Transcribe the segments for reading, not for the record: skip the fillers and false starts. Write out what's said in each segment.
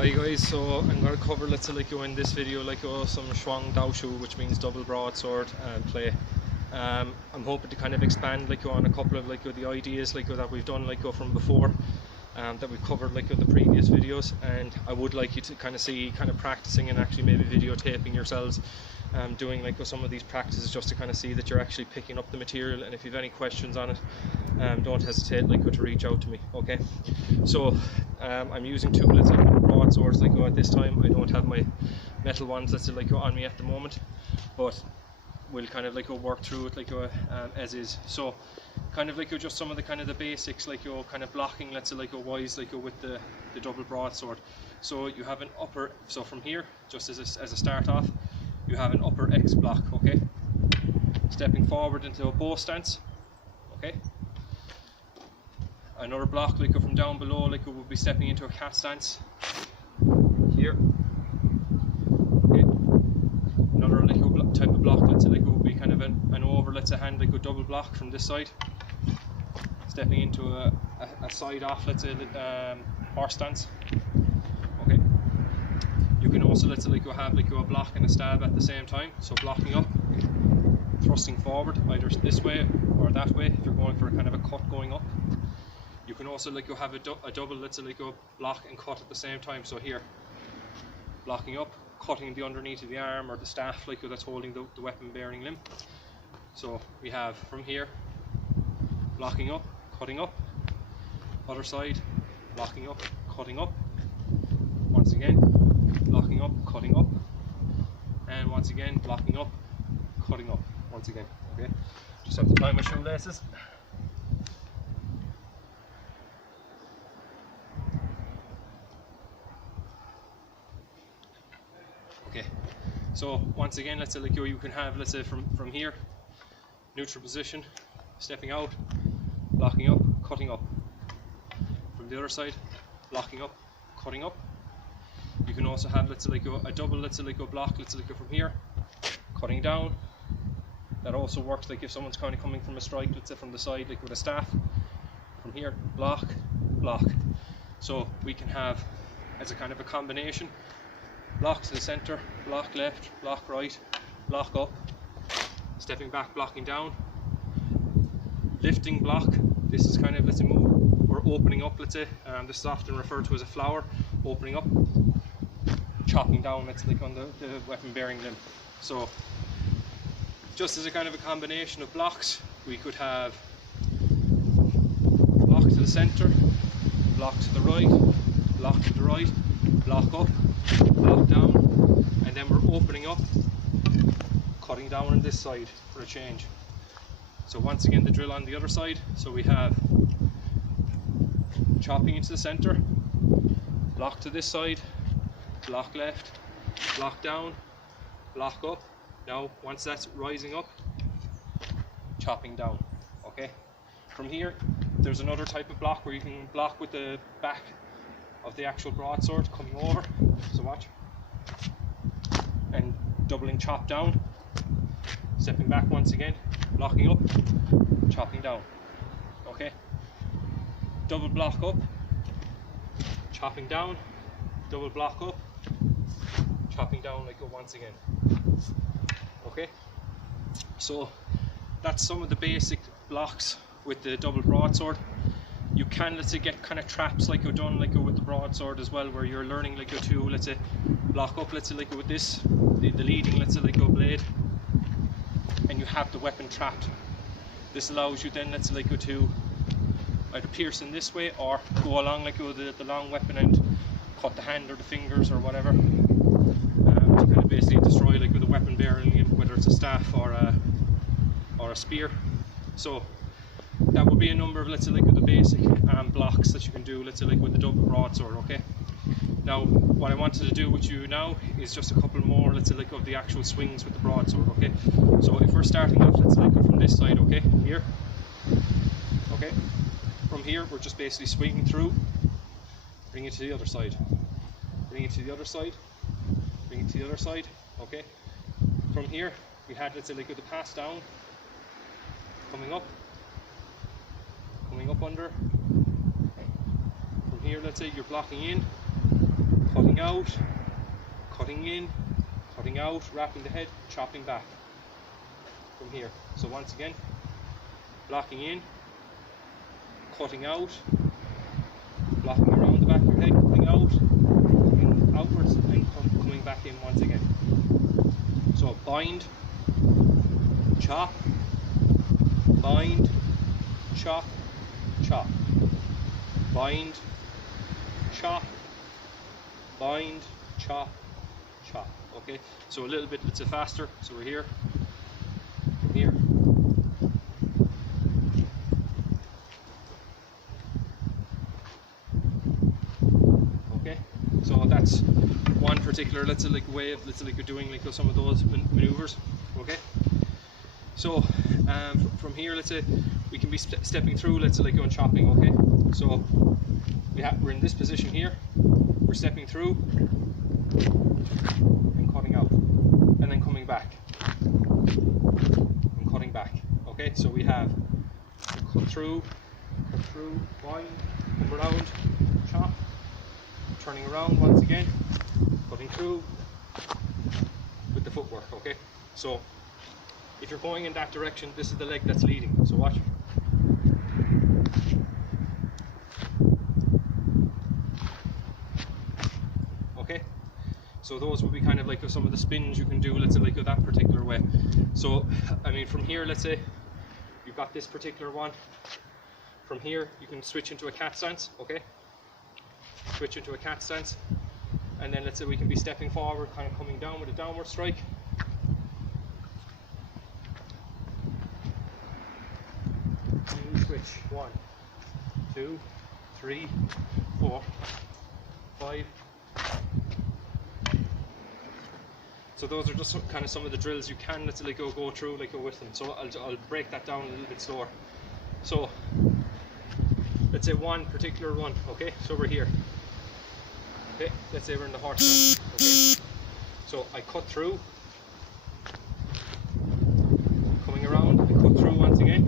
Hi guys, so I'm going to cover, let's say, like in this video, some Schwung Dao Shu, which means double broadsword play. I'm hoping to kind of expand on a couple of the ideas that we've done from before, that we've covered the previous videos, and I would like you to kind of see practicing and actually maybe videotaping yourselves doing some of these practices, just to kind of see that you're actually picking up the material. And if you have any questions on it, don't hesitate to reach out to me. Okay, so I'm using two broadswords at this time. I don't have my metal ones on me at the moment, but we'll kind of work through it as is. So kind of just some of the basics, kind of blocking wise with the double broadsword. So you have an upper, so from here, just as a start off, you have an upper X block, okay, stepping forward into a bow stance, okay. Another block from down below would be stepping into a cat stance here, okay. Another type of block would be kind of an over, a hand double block from this side, stepping into a side off, horse stance, okay. You can also have a block and a stab at the same time, so blocking up, thrusting forward either this way or that way if you're going for a kind of a cut going up. You can also have a double block and cut at the same time, so here blocking up, cutting the underneath of the arm or the staff that's holding the weapon bearing limb. So we have from here blocking up, cutting up, other side, blocking up, cutting up, once again blocking up, cutting up, and once again blocking up, cutting up, once again. Okay, just have to tie my shoelaces. Okay, so once again, you can have, from here, neutral position, stepping out, blocking up, cutting up. From the other side, blocking up, cutting up. You can also have, a double, block, from here, cutting down. That also works, if someone's kind of coming from a strike, from the side, with a staff. From here, block, block. So we can have, as a kind of a combination, block to the center, block left, block right, block up, stepping back, blocking down, lifting block. This is kind of, move, or opening up, this is often referred to as a flower, opening up, chopping down, on the weapon bearing limb. So just as a kind of a combination of blocks, we could have block to the center, block to the right, block to the right, block up, block down, and then we're opening up, cutting down on this side for a change. So once again, the drill on the other side. So we have chopping into the center, block to this side, block left, block down, block up. Now once that's rising up, chopping down. Okay, from here there's another type of block where you can block with the back of the actual broadsword coming over, so watch, and doubling chop down, stepping back once again, blocking up, chopping down. Okay, double block up, chopping down, double block up, chopping down once again. Okay, so that's some of the basic blocks with the double broadsword. You can, get kind of traps you've done with the broadsword as well, where you're learning to block up with this, the leading blade, and you have the weapon trapped. This allows you then to either pierce in this way or go along the long weapon and cut the hand or the fingers or whatever, to kind of basically destroy with a weapon bearing, whether it's a staff or a spear. So that would be a number of the basic blocks that you can do with the double broadsword. Okay, now what I wanted to do with you now is just a couple more of the actual swings with the broadsword. Okay, so if we're starting off from this side, okay, here, okay, from here we're just basically swinging through, bring it to the other side, bring it to the other side, bring it to the other side. Okay, from here we had the pass down, coming up under. From here, you're blocking in, cutting out, cutting in, cutting out, wrapping the head, chopping back from here. So once again, blocking in, cutting out, blocking around the back of your head, cutting out, cutting outwards, and coming back in once again. So bind, chop, bind, chop, chop, bind, chop, bind, chop, chop. Okay, so a little bit, it's a faster. So we're here, from here. Okay, so that's one particular, let's say, like way of, let's say, like you're doing like some of those maneuvers. Okay, so from here, let's say we can be stepping through, let's say, like going chopping. Okay, so we're in this position here, we're stepping through and cutting out, and then coming back and cutting back. Okay, so we have cut through, bind, come around, chop, turning around once again, cutting through with the footwork. Okay, so if you're going in that direction, this is the leg that's leading. So watch. Okay, so those would be kind of like some of the spins you can do, let's say, like that particular way. So I mean, from here, let's say you've got this particular one. From here you can switch into a cat stance. Okay, switch into a cat stance, and then let's say we can be stepping forward, kind of coming down with a downward strike. And we switch 1, 2, 3, 4, 5. So those are just kind of some of the drills you can, let's say, like go through, like go with them. So I'll break that down a little bit slower. So let's say one particular one. Okay, so we're here. Okay, let's say we're in the horse stance. Okay, so I cut through, coming around, I cut through once again.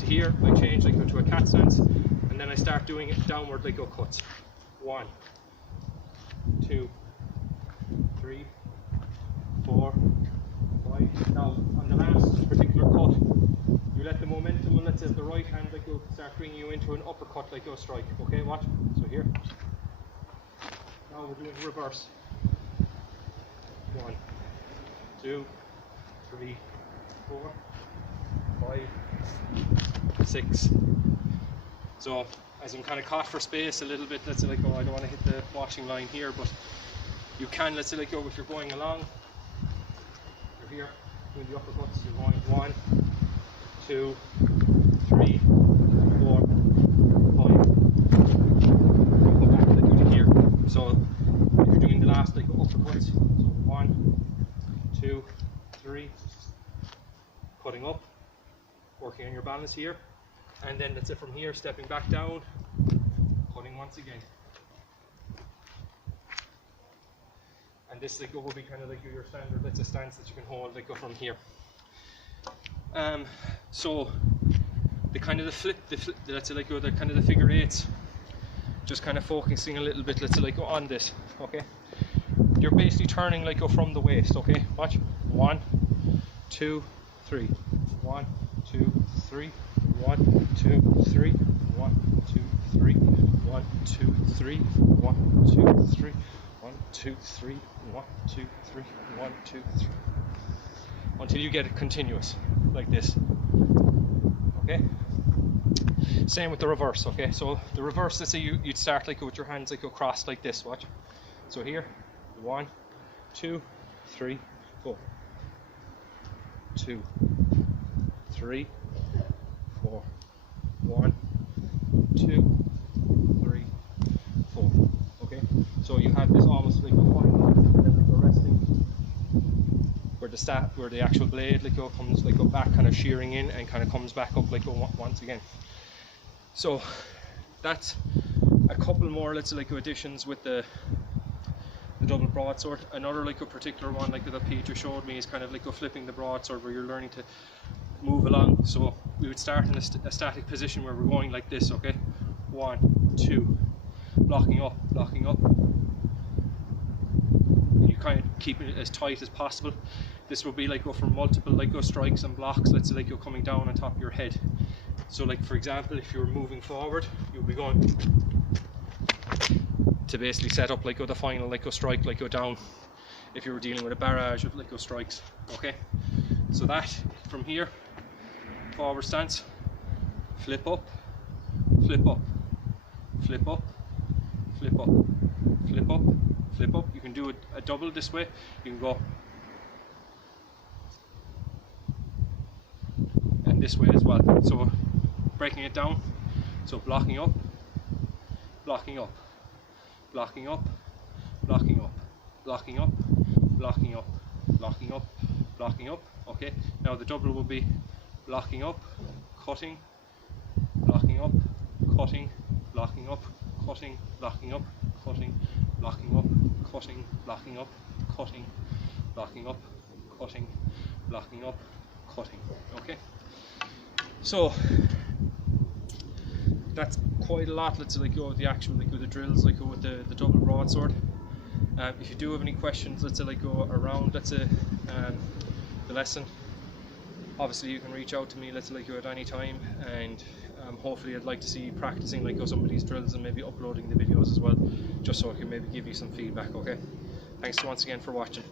To here, I change, like go to a cat stance, and then I start doing it downward, like go cuts. 1, 2, 3, 4, 5. Now on the last particular cut, you let the momentum, and let's say the right hand, like go start bringing you into an uppercut, like go strike. Okay, watch. So here. Now we're doing reverse. 1, 2, 3, 4, 5, 6. So as I'm kind of caught for space a little bit, let's say like, oh, I don't want to hit the washing line here, but you can, let's say like, oh, if you're going along, you're here doing the uppercuts, you're going 1, 2, 3, 4, 5. Go back like you did here. So if you're doing the last like uppercuts, so 1, 2, 3, cutting up, working on your balance here, and then let's say from here stepping back down, cutting once again. And this like will be kind of like your standard, let's say, stance that you can hold like go from here. So the kind of the flip, let's say like go the kind of the figure eights, just kind of focusing a little bit, let's say like go on this. Okay, you're basically turning like go from the waist. Okay, watch. 1, 2, 3. 1, 2, 3. 1, 2, 3. 1, 2, 3. 1, 2, 3. 1, 2, 3. 1, 2, 3. 1, 2, 3. 1, 2, 3. Until you get it continuous like this. Okay, same with the reverse. Okay, so the reverse, let's say you'd start like with your hands like go crossed like this. Watch. So here, 1, 2, 3, 4. 2, 3, 4. 1, 2, 3, 4. Okay, so you have this almost like a resting, where the actual blade like go comes like go back, kind of shearing in, and kind of comes back up like go once again. So that's a couple more, let's say, like additions with the double broadsword. Another like a particular one like that Peter showed me is kind of like go flipping the broadsword, where you're learning to move along. So we would start in a static position where we're going like this. Okay, 1, 2, blocking up, blocking up. You kind of keep it as tight as possible. This will be like go for multiple like go strikes and blocks. Let's say like you're coming down on top of your head. So like for example, if you're moving forward, you'll be going to basically set up like go the final like go strike, like go down. If you were dealing with a barrage of like go strikes, okay. So that from here, forward stance, flip up, flip up, flip up, flip up, flip up, flip up. You can do a double this way. You can go and this way as well. So breaking it down. So blocking up, blocking up, blocking up, blocking up, blocking up, blocking up, blocking up, blocking up. Okay. Now the double will be blocking up, cutting, blocking up, cutting, blocking up, cutting, blocking up, cutting, blocking up, cutting, blocking up, cutting, blocking up, cutting, blocking up, cutting. Okay. So that's quite a lot. Let's like go with the actual like with the drills, like go with the double broadsword. If you do have any questions, let's say like go around, let's say the lesson, obviously you can reach out to me, let's say like go at any time, and hopefully I'd like to see you practicing like go some of these drills and maybe uploading the videos as well, just so I can maybe give you some feedback. Okay, thanks once again for watching.